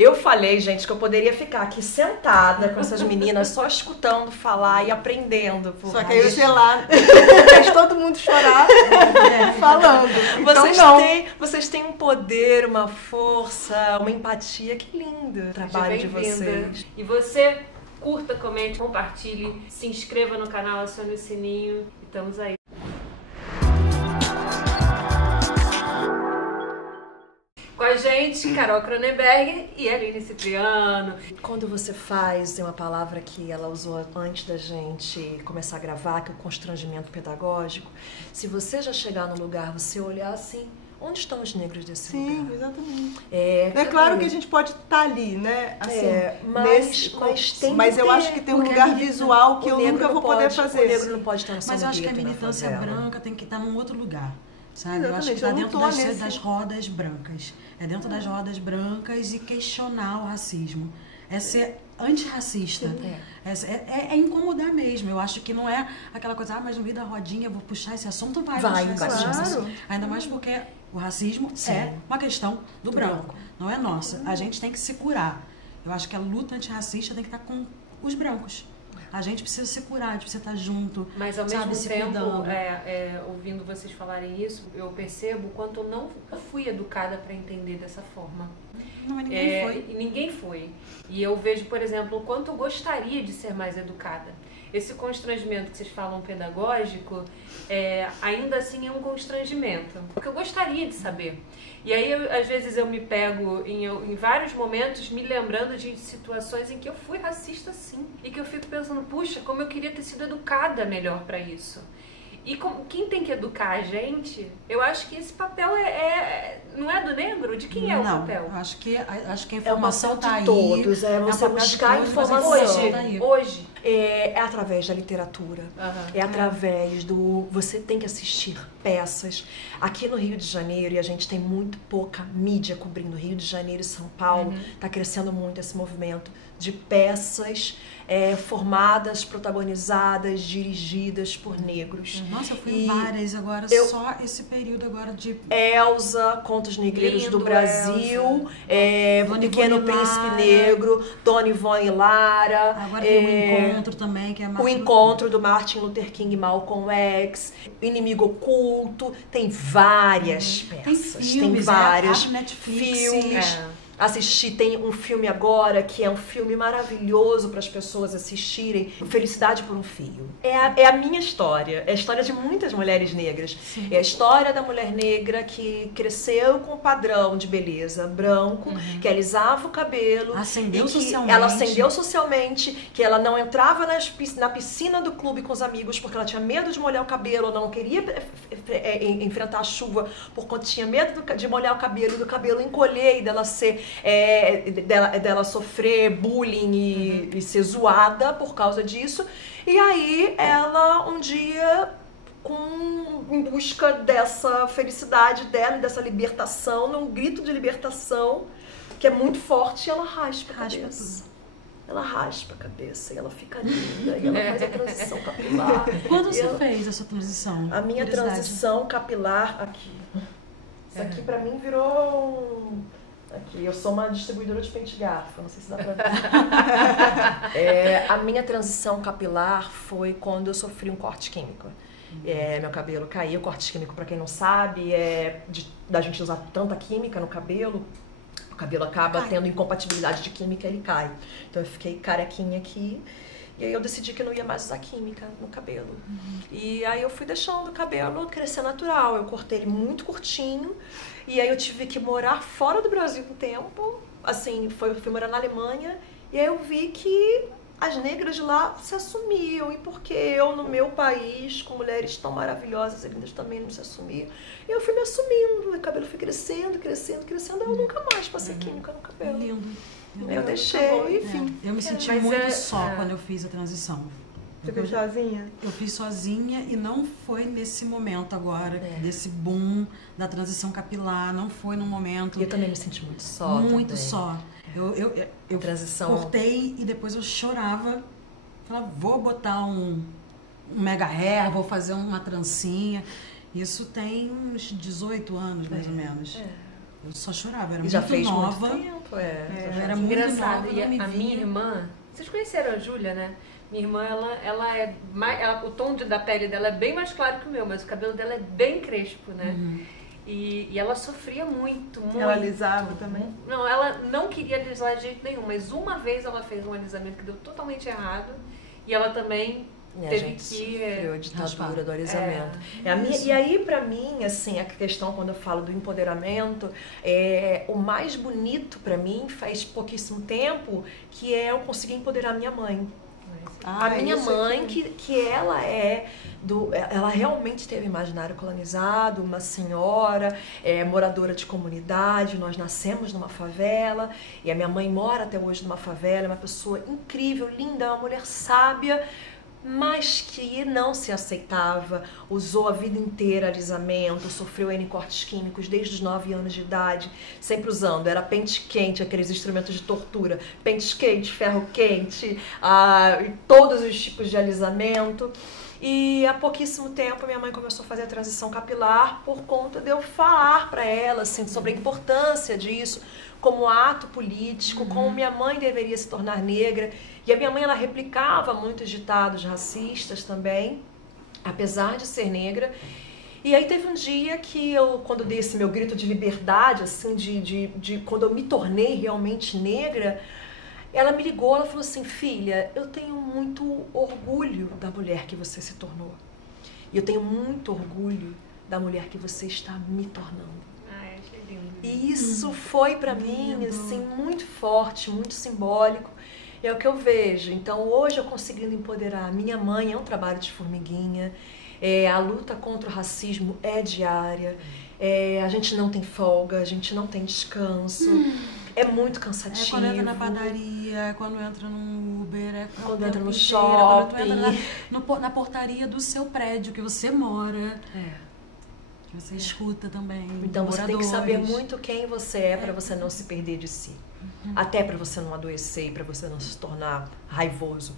Eu falei, gente, que eu poderia ficar aqui sentada com essas meninas só escutando falar e aprendendo. Só que aí, sei lá, fez todo mundo chorar falando. Então, vocês têm um poder, uma força, uma empatia. Que lindo o trabalho de vocês. E você, curta, comente, compartilhe, se inscreva no canal, acione o sininho e estamos aí. Com a gente, Carol Cronenberg e Aline Cipriano. Quando você faz uma palavra que ela usou antes da gente começar a gravar, que é o constrangimento pedagógico, se você já chegar no lugar, você olhar assim, onde estão os negros desse lugar? Sim, exatamente. É claro que a gente pode estar ali, né? Assim, mas eu acho que tem um lugar visual que eu nunca vou poder fazer. O negro não pode estar no Mas eu acho que a militância branca tem que estar num outro lugar. Sabe? Eu acho que está dentro das rodas brancas. É dentro das rodas brancas e questionar o racismo. É ser antirracista. É incomodar mesmo. Eu acho que não é aquela coisa, mas no meio da rodinha eu vou puxar esse assunto, vai puxar esse assunto. Ainda mais porque o racismo é uma questão do branco, não é nossa. A gente tem que se curar. Eu acho que a luta antirracista tem que estar com os brancos. A gente precisa se curar, a gente precisa estar junto. Mas ao mesmo tempo, ouvindo vocês falarem isso, eu percebo o quanto eu não fui educada para entender dessa forma. Não, mas ninguém foi. E ninguém foi. E eu vejo, por exemplo, o quanto eu gostaria de ser mais educada. Esse constrangimento que vocês falam pedagógico, ainda assim é um constrangimento. Porque eu gostaria de saber. E aí, às vezes, eu me pego em vários momentos me lembrando de situações em que eu fui racista, sim. E que eu fico pensando, puxa, como eu queria ter sido educada melhor para isso. E quem tem que educar a gente, eu acho que esse papel não é do negro? De quem é o papel? Não, acho que a informação está aí. Todos, você buscar informação. Hoje. É através da literatura, através do... Você tem que assistir peças. Aqui no Rio de Janeiro, e a gente tem muito pouca mídia cobrindo Rio de Janeiro e São Paulo, está crescendo muito esse movimento de peças formadas, protagonizadas, dirigidas por negros. Nossa, eu fui em várias agora, só esse período agora de... Elza, Contos Negreiros do Brasil, O Pequeno Príncipe Negro, Dona Ivone Lara. Agora tem o Encontro também, que é O Encontro do Martin Luther King e Malcolm X, Inimigo Oculto, tem várias peças, tem vários filmes. Assistir, tem um filme agora que é um filme maravilhoso para as pessoas assistirem, Felicidade por um Fio. É a minha história, é a história de muitas mulheres negras. Sim. É a história da mulher negra que cresceu com um padrão de beleza branco, que alisava o cabelo, ela ascendeu socialmente, que ela não entrava na piscina do clube com os amigos porque ela tinha medo de molhar o cabelo, ela não queria enfrentar a chuva porque tinha medo de molhar o cabelo e do cabelo encolher e dela ser dela sofrer bullying e ser zoada por causa disso. E aí ela um dia, em busca dessa felicidade dela, dessa libertação, num grito de libertação que é muito forte, ela raspa a cabeça. Ela raspa a cabeça e ela fica linda e ela faz a transição capilar. Quando você fez a sua transição? A minha transição capilar aqui. Isso aqui pra mim virou Aqui, eu sou uma distribuidora de pente garfo, não sei se dá pra ver. A minha transição capilar foi quando eu sofri um corte químico. Meu cabelo caiu. Corte químico, pra quem não sabe, da gente usar tanta química no cabelo, o cabelo acaba tendo incompatibilidade de química e ele cai. Então eu fiquei carequinha aqui. E aí eu decidi que eu não ia mais usar química no cabelo. E aí eu fui deixando o cabelo crescer natural. Eu cortei ele muito curtinho. E aí eu tive que morar fora do Brasil um tempo. Assim, fui morar na Alemanha. E aí eu vi que as negras de lá se assumiam. E porque eu, no meu país, com mulheres tão maravilhosas e lindas, também não se assumiam. E eu fui me assumindo. O cabelo foi crescendo, crescendo, crescendo. Aí eu nunca mais passei química no cabelo. Lindo. Eu deixei, enfim. Eu me senti muito só quando eu fiz a transição. Você fez sozinha? Eu fiz sozinha e não foi nesse momento agora, desse boom da transição capilar, não foi no momento... Eu também me senti muito só. Muito só. Eu transição... cortei e depois eu chorava. Falava, vou botar um mega hair, vou fazer uma trancinha. Isso tem uns 18 anos, mais ou menos. Eu só chorava, era já muito fez nova. Muito tempo, era muito engraçado. nova. E a minha irmã, vocês conheceram a Júlia, né? Minha irmã, ela é mais, o tom da pele dela é bem mais claro que o meu, mas o cabelo dela é bem crespo, né? E ela sofria muito. Ela alisava também? Não, ela não queria alisar de jeito nenhum, mas uma vez ela fez um alisamento que deu totalmente errado e ela também teve que sofreu a ditadura do alisamento. E aí, pra mim, assim, a questão quando eu falo do empoderamento, o mais bonito pra mim faz pouquíssimo tempo que eu consegui empoderar minha mãe. A minha mãe, que ela ela realmente teve imaginário colonizado, uma senhora, moradora de comunidade, nós nascemos numa favela, e a minha mãe mora até hoje numa favela, é uma pessoa incrível, linda, uma mulher sábia, mas que não se aceitava, usou a vida inteira alisamento, sofreu N cortes químicos desde os 9 anos de idade, sempre usando, era pente quente, aqueles instrumentos de tortura, pente quente, ferro quente, todos os tipos de alisamento. E há pouquíssimo tempo minha mãe começou a fazer a transição capilar por conta de eu falar para ela assim, sobre a importância disso como ato político, como minha mãe deveria se tornar negra. E a minha mãe, ela replicava muitos ditados racistas também, apesar de ser negra. E aí teve um dia que quando eu dei esse meu grito de liberdade, assim, quando eu me tornei realmente negra, ela me ligou, ela falou assim, filha, eu tenho muito orgulho da mulher que você se tornou. E eu tenho muito orgulho da mulher que você está me tornando. E isso foi pra mim, assim, muito forte, muito simbólico. É o que eu vejo. Então, hoje eu conseguindo empoderar minha mãe, é um trabalho de formiguinha. A luta contra o racismo é diária. A gente não tem folga, a gente não tem descanso. É muito cansativo. Quando entra na padaria, quando entra no Uber, quando entra no shopping. Quando entra na portaria do seu prédio que você mora. Que você escuta também. Então você tem que saber muito quem você é para você não se perder de si. Até para você não adoecer e para você não se tornar raivoso.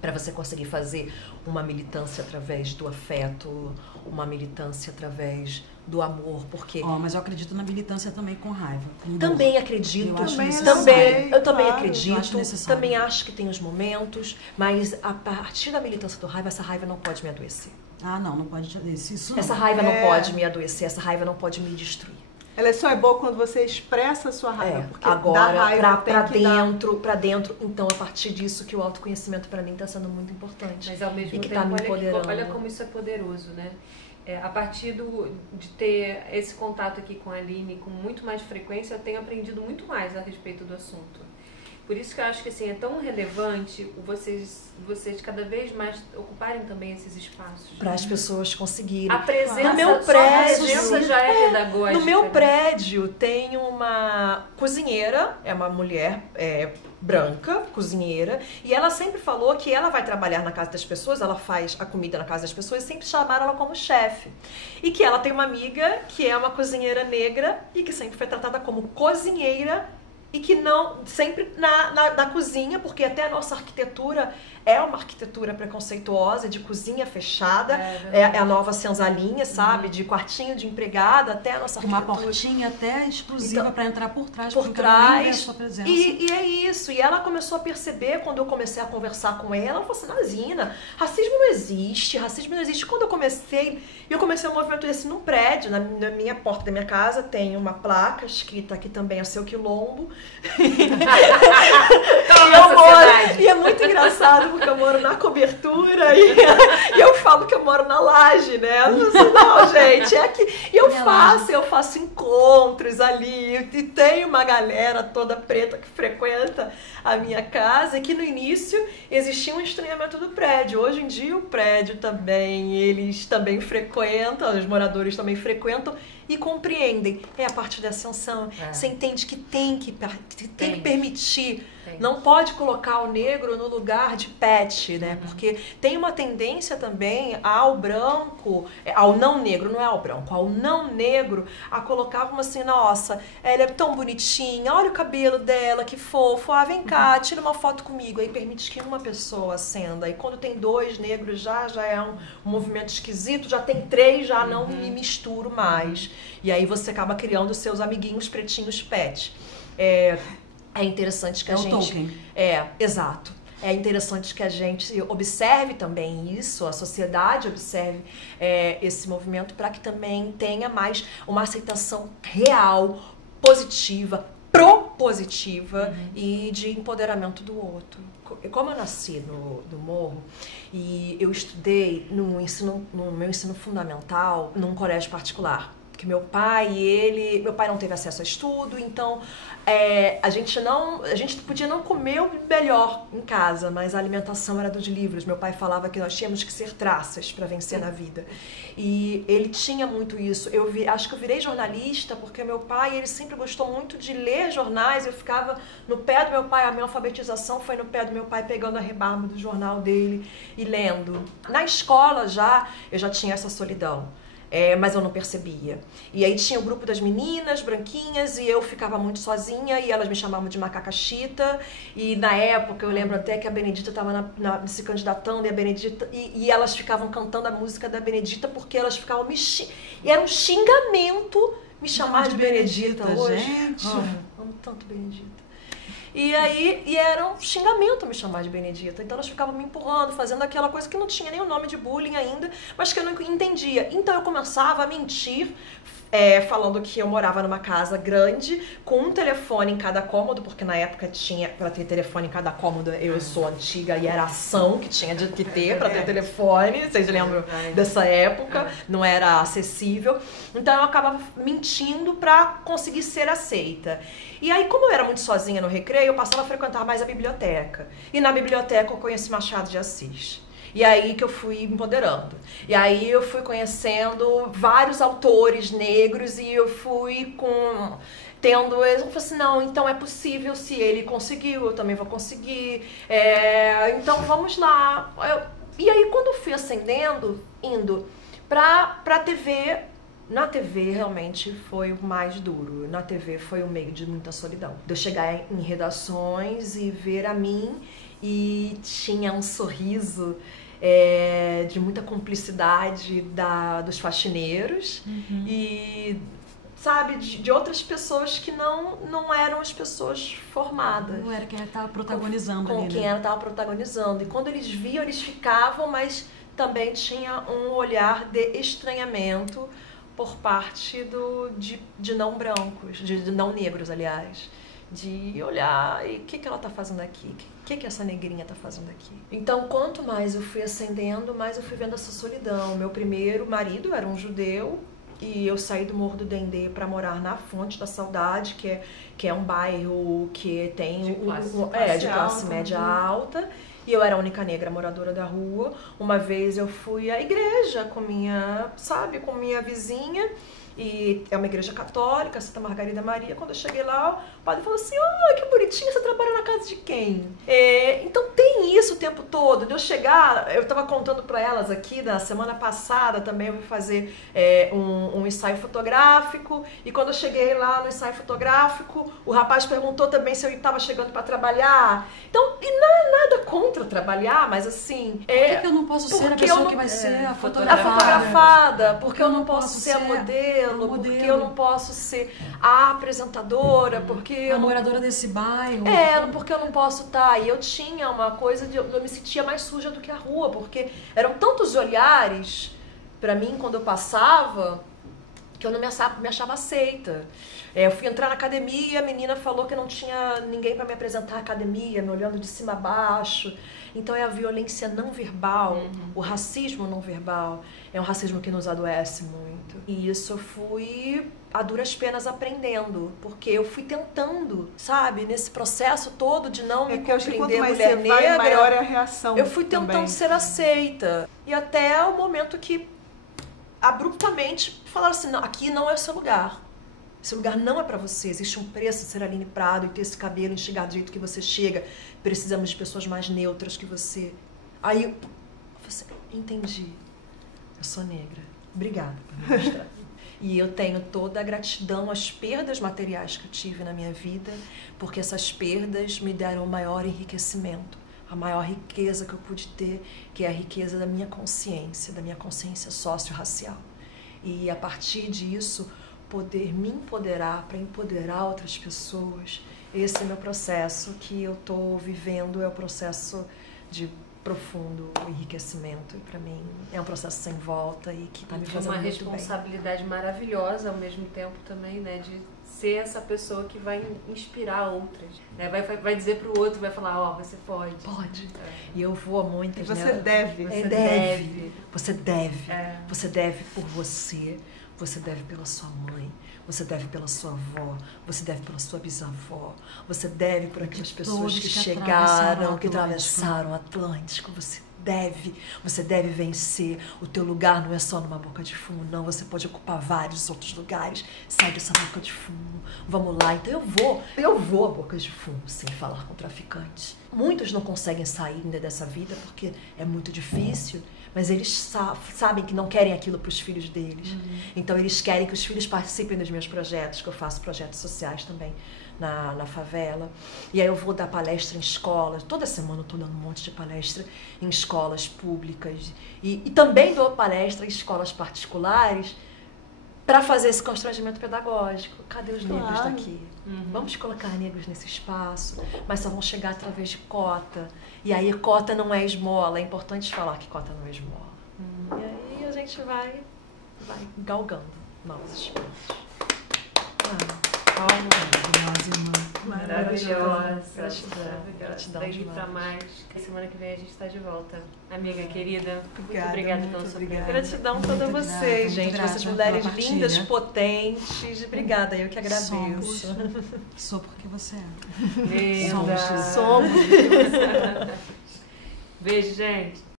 Para você conseguir fazer uma militância através do afeto, uma militância através do amor, porque... mas eu acredito na militância também com raiva. Também acredito. Eu também acredito. Também acho que tem os momentos, mas a partir da militância do raiva, essa raiva não pode me adoecer. Não pode te adoecer. Isso não. Essa raiva não pode me adoecer, essa raiva não pode me destruir. Ela só é boa quando você expressa a sua raiva. Porque agora, pra dentro, então, a partir disso que o autoconhecimento pra mim tá sendo muito importante. Mas ao mesmo tempo, tá me empoderando. Olha como isso é poderoso, né? A partir de ter esse contato aqui com a Aline com muito mais frequência, eu tenho aprendido muito mais a respeito do assunto. Por isso que eu acho que assim, é tão relevante vocês cada vez mais ocuparem também esses espaços. Para as pessoas conseguirem. A presença, no meu prédio, a presença já é pedagógica. No meu prédio tem uma cozinheira, é uma mulher branca, cozinheira, e ela sempre falou que ela vai trabalhar na casa das pessoas, ela faz a comida na casa das pessoas e sempre chamaram ela como chefe. E que ela tem uma amiga que é uma cozinheira negra e que sempre foi tratada como cozinheira e que não, sempre na cozinha, porque até a nossa arquitetura é uma arquitetura preconceituosa, de cozinha fechada, é a nova senzalinha, sabe? De quartinho de empregada, até a nossa arquitetura. Uma portinha até exclusiva então, para entrar por trás, por trás. Sua presença. E é isso. E ela começou a perceber, quando eu comecei a conversar com ela falou assim, Nazina, racismo não existe. Quando eu comecei um movimento desse num prédio, na minha porta da minha casa, tem uma placa escrita aqui também, é seu quilombo. E é muito engraçado, porque eu moro na cobertura e eu falo que eu moro na laje, né? Eu falo, não, gente, é que... E eu faço encontros ali, e tem uma galera toda preta que frequenta a minha casa, e que no início existia um estranhamento do prédio. Hoje em dia o prédio também, eles também frequentam, os moradores também frequentam, e compreendem. A partir da ascensão. Você entende que tem que permitir. Não pode colocar o negro no lugar de pet, né? Porque tem uma tendência também ao branco, ao não negro, não é ao branco, ao não negro, a colocar como assim, nossa, ela é tão bonitinha, olha o cabelo dela, que fofo, vem cá, tira uma foto comigo. Aí permite que uma pessoa acenda. E quando tem 2 negros já é um movimento esquisito, já tem 3, já não me misturo mais. E aí você acaba criando os seus amiguinhos pretinhos pet. É interessante que a gente... Tolkien. Exato. É interessante que a gente observe também isso, a sociedade observe esse movimento para que também tenha mais uma aceitação real, positiva, propositiva e de empoderamento do outro. Como eu nasci no Morro e eu estudei no meu ensino fundamental num colégio particular, que meu pai não teve acesso a estudo, então a gente podia não comer o melhor em casa, mas a alimentação era dos livros. Meu pai falava que nós tínhamos que ser traças para vencer na vida. E ele tinha muito isso. Acho que eu virei jornalista porque meu pai, ele sempre gostou muito de ler jornais. Eu ficava no pé do meu pai, a minha alfabetização foi no pé do meu pai, pegando a rebarba do jornal dele e lendo. Na escola eu já tinha essa solidão. Mas eu não percebia. E aí tinha o grupo das meninas branquinhas e eu ficava muito sozinha e elas me chamavam de macaca chita. E na época eu lembro até que a Benedita estava se candidatando e a Benedita e elas ficavam cantando a música da Benedita porque elas ficavam e era um xingamento me chamar de Benedita hoje. Gente, amo tanto Benedita. E era um xingamento me chamar de Benedita. Então elas ficavam me empurrando, fazendo aquela coisa que não tinha nem o nome de bullying ainda, mas que eu não entendia. Então eu começava a mentir, falando que eu morava numa casa grande, com um telefone em cada cômodo, porque na época tinha, para ter telefone em cada cômodo, eu sou antiga e era ação que tinha que ter para ter telefone, vocês lembram dessa época, não era acessível. Então eu acabava mentindo para conseguir ser aceita. E aí, como eu era muito sozinha no recreio, eu passava a frequentar mais a biblioteca. E na biblioteca eu conheci Machado de Assis. E aí que eu fui empoderando. E aí eu fui conhecendo vários autores negros e eu fui eu falei assim, não, então é possível, se ele conseguiu, eu também vou conseguir. Então vamos lá. E aí quando eu fui ascendendo, indo pra TV, na TV realmente foi o mais duro. Na TV foi o meio de muita solidão. De eu chegar em redações e ver a mim e tinha um sorriso de muita cumplicidade dos faxineiros e, sabe, de outras pessoas que não eram as pessoas formadas. Não era quem estava protagonizando com quem estava protagonizando. E quando eles viam, eles ficavam, mas também tinha um olhar de estranhamento por parte de não brancos, de não negros, aliás. De olhar, e o que ela tá fazendo aqui? O que essa negrinha tá fazendo aqui? Então, quanto mais eu fui ascendendo, mais eu fui vendo essa solidão. Meu primeiro marido era um judeu, e eu saí do Morro do Dendê para morar na Fonte da Saudade, que é um bairro que tem de classe média alta. E eu era a única negra moradora da rua. Uma vez eu fui à igreja com minha vizinha, e é uma igreja católica, Santa Margarida Maria. Quando eu cheguei lá, o padre falou assim, que bonitinha, você trabalha na casa de quem? Então tem isso o tempo todo, de eu chegar, eu estava contando para elas aqui, na semana passada também eu fui fazer um ensaio fotográfico, e quando eu cheguei lá no ensaio fotográfico, o rapaz perguntou também se eu estava chegando para trabalhar. Então, e não é nada contra trabalhar, mas assim... Por que eu não posso ser a pessoa que vai ser a fotografada? Porque eu não posso ser a modelo, porque eu não posso ser a apresentadora, porque a moradora desse bairro. Porque eu não posso estar. E eu tinha uma coisa eu me sentia mais suja do que a rua, porque eram tantos olhares pra mim quando eu passava que eu não me achava aceita. Eu fui entrar na academia e a menina falou que não tinha ninguém para me apresentar a academia, me olhando de cima a baixo. Então é a violência não verbal, o racismo não verbal, é um racismo que nos adoece muito. E isso eu fui a duras penas aprendendo, porque eu fui tentando, sabe, nesse processo todo de não me compreender mulher negra, maior é a reação. Eu fui tentando ser aceita. E até o momento que abruptamente falaram assim, não, aqui não é o seu lugar. Esse lugar não é para você. Existe um preço de ser Aline Prado e ter esse cabelo enxugado do jeito que você chega. Precisamos de pessoas mais neutras que você. Aí eu falei assim, entendi. Eu sou negra. Obrigada por me mostrar. E eu tenho toda a gratidão às perdas materiais que eu tive na minha vida, porque essas perdas me deram o maior enriquecimento, a maior riqueza que eu pude ter, que é a riqueza da minha consciência socio-racial. E a partir disso, poder me empoderar, para empoderar outras pessoas. Esse é meu processo que eu estou vivendo, é o processo de profundo enriquecimento. E para mim é um processo sem volta e que está me fazendo muito bem. Uma responsabilidade maravilhosa ao mesmo tempo também, né? De ser essa pessoa que vai inspirar outras, né? Vai dizer pro outro, vai falar, ó, você pode. Pode. E eu vou a muitas, e você deve. Você deve. Você deve. Você deve por você. Você deve pela sua mãe, você deve pela sua avó, você deve pela sua bisavó, você deve por aquelas pessoas que chegaram, que atravessaram o Atlântico, você deve vencer. O teu lugar não é só numa boca de fumo, não, você pode ocupar vários outros lugares. Sai dessa boca de fumo, vamos lá. Então eu vou à boca de fumo sem falar com traficantes. Muitos não conseguem sair ainda dessa vida porque é muito difícil, mas eles sabem que não querem aquilo para os filhos deles. Então eles querem que os filhos participem dos meus projetos, que eu faço projetos sociais também na favela. E aí eu vou dar palestra em escolas, toda semana eu estou dando um monte de palestra em escolas públicas. E também dou palestra em escolas particulares para fazer esse constrangimento pedagógico. Cadê os negros daqui? Vamos colocar negros nesse espaço, mas só vão chegar através de cota. E aí cota não é esmola, é importante falar que cota não é esmola. E aí a gente vai galgando novos espaços. Maravilhosa. Gratidão. Daqui pra mais. Semana que vem a gente está de volta. Amiga querida, muito obrigada pela sua presença. Gratidão a todas vocês, gente. Vocês mulheres lindas, potentes. Obrigada, eu que agradeço. Sou porque você é. Somos. Somos. Beijo, gente.